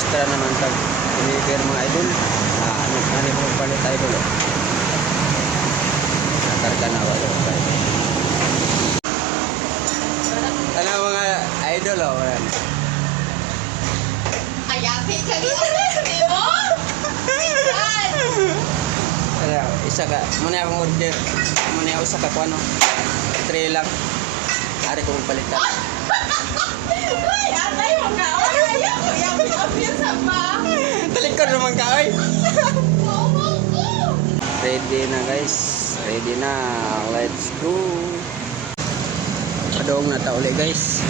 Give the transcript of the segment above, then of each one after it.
extra naman tag deliver mga idol. Ano mo palit idol. Nakarga na wala pa. Ano mga idol wala. Ayapi ka ni mo. Kaya isa ka, muna akong order. Muna ako sa kakuano. 3 lang. Ari ko palitan. Ay, atay mo ka. Ayaw ko yung sa pa. Talikod naman ka, oy. Ready na guys. Ready na. Let's go. Padong na ta uli guys.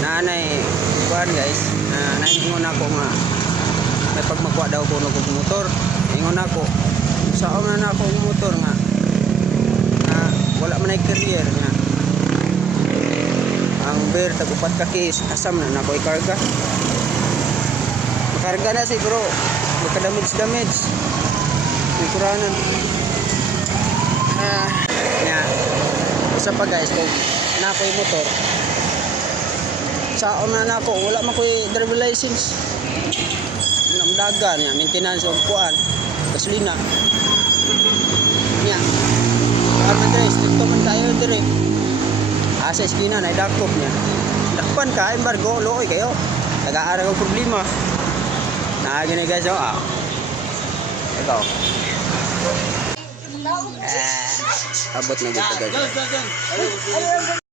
Nanay, kuan guys. Naingon ako nga may pagmagwa daw ko ng motor. Ingon ako. Saan na ako ng motor nga. Wala man ay career nga. Ang bear tagupat ka kis asam na nako ikarga. Makarga na siguro. Magka-damage. Ikuranan. Nga. Isa pa guys, kung nako yung motor. Saan na nako, wala man ko'y driver license. Namdagan nga, maintenance o kuan. Gasolina. Nga. Arman guys, dito man tayo dire. Sa eskina na idakop niya. Dakpan ka, embargo, looy kayo. Nag-aaral ang problema. Gini guys, ikaw. Abot na dito guys.